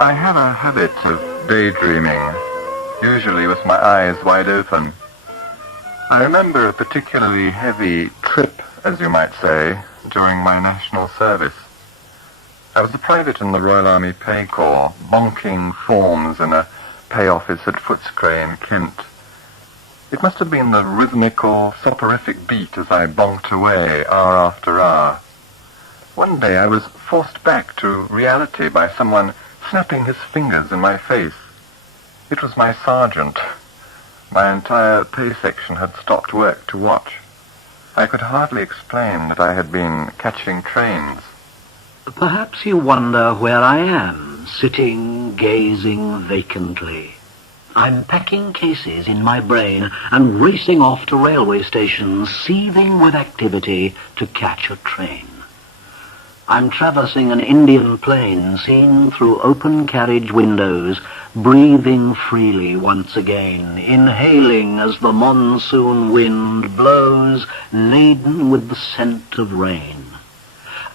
I have a habit of daydreaming, usually with my eyes wide open. I remember a particularly heavy trip, as you might say, during my national service. I was a private in the Royal Army Pay Corps, bonking forms in a pay office at Footscray in Kent. It must have been the rhythmical, soporific beat as I bonked away hour after hour. One day I was forced back to reality by someone snapping his fingers in my face. It was my sergeant. My entire pay section had stopped work to watch. I could hardly explain that I had been catching trains. Perhaps you wonder where I am, sitting, gazing vacantly. I'm packing cases in my brain and racing off to railway stations, seething with activity to catch a train. I'm traversing an Indian plain seen through open carriage windows, breathing freely once again, inhaling as the monsoon wind blows, laden with the scent of rain.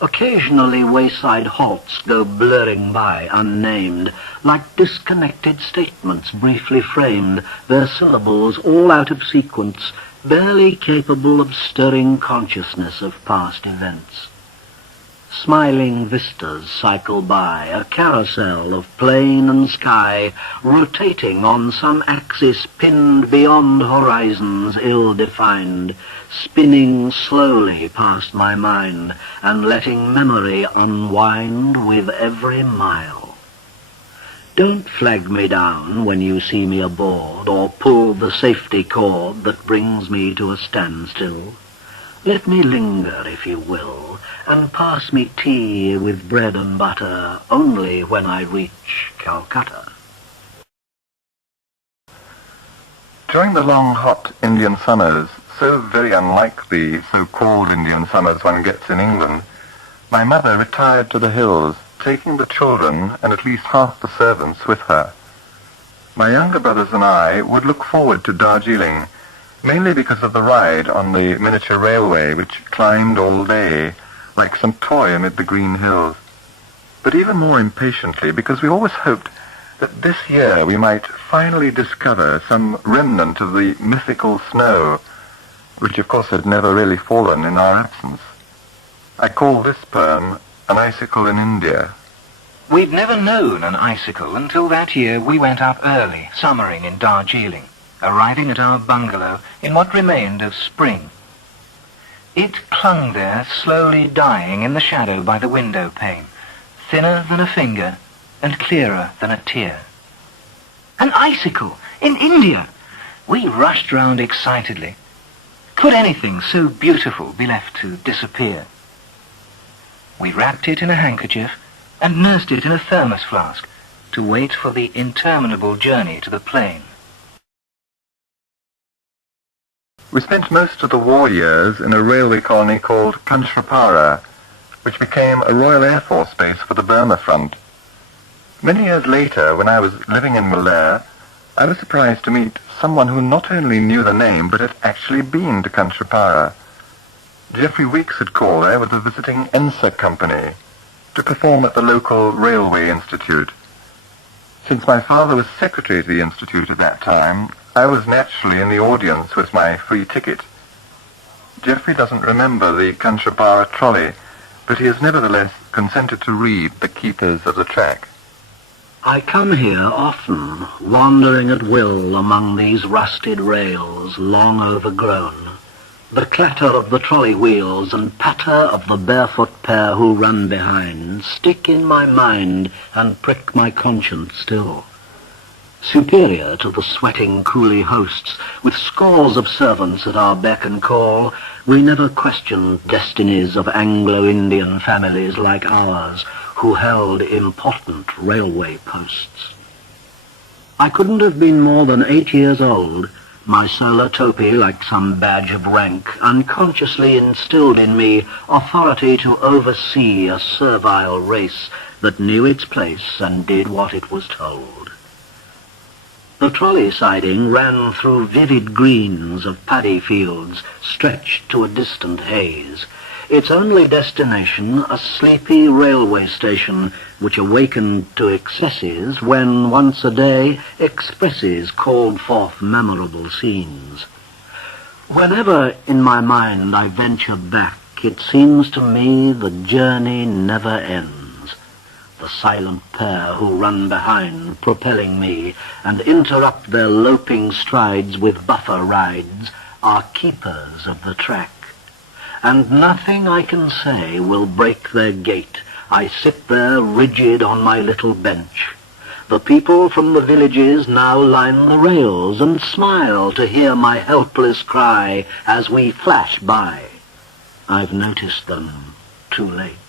Occasionally wayside halts go blurring by unnamed, like disconnected statements briefly framed, their syllables all out of sequence, barely capable of stirring consciousness of past events. Smiling vistas cycle by, a carousel of plain and sky, rotating on some axis pinned beyond horizons ill-defined, spinning slowly past my mind and letting memory unwind with every mile. Don't flag me down when you see me aboard or pull the safety cord that brings me to a standstill. Let me linger, if you will, and pass me tea with bread and butter only when I reach Calcutta. During the long, hot Indian summers, so very unlike the so-called Indian summers one gets in England, my mother retired to the hills, taking the children and at least half the servants with her. My younger brothers and I would look forward to Darjeeling, mainly because of the ride on the miniature railway, which climbed all day, like some toy amid the green hills. But even more impatiently, because we always hoped that this year we might finally discover some remnant of the mythical snow, which of course had never really fallen in our absence. I call this poem An Icicle in India. We'd never known an icicle until that year we went up early, summering in Darjeeling, arriving at our bungalow in what remained of spring. It clung there, slowly dying in the shadow by the window pane, thinner than a finger and clearer than a tear. An icicle in India! We rushed round excitedly. Could anything so beautiful be left to disappear? We wrapped it in a handkerchief and nursed it in a thermos flask to wait for the interminable journey to the plain. We spent most of the war years in a railway colony called Kanchrapara, which became a Royal Air Force base for the Burma front. Many years later, when I was living in Malaya, I was surprised to meet someone who not only knew the name, but had actually been to Kanchrapara. Geoffrey Weekes had called there with a visiting ENSA company to perform at the local railway institute. Since my father was secretary to the institute at that time, I was naturally in the audience with my free ticket. Geoffrey doesn't remember the Kanchrapara trolley, but he has nevertheless consented to read The Keepers of the Track. I come here often, wandering at will among these rusted rails, long overgrown. The clatter of the trolley wheels and patter of the barefoot pair who run behind stick in my mind and prick my conscience still. Superior to the sweating coolie hosts, with scores of servants at our beck and call, we never questioned destinies of Anglo-Indian families like ours, who held important railway posts. I couldn't have been more than 8 years old. My solar topi, like some badge of rank, unconsciously instilled in me authority to oversee a servile race that knew its place and did what it was told. The trolley siding ran through vivid greens of paddy fields stretched to a distant haze. its only destination a sleepy railway station, which awakened to excesses when once a day expresses called forth memorable scenes. Whenever in my mind I venture back, it seems to me the journey never ends. The silent pair who run behind, propelling me, and interrupt their loping strides with buffer rides, are keepers of the track. And nothing I can say will break their gait. I sit there rigid on my little bench. The people from the villages now line the rails and smile to hear my helpless cry as we flash by. I've noticed them too late.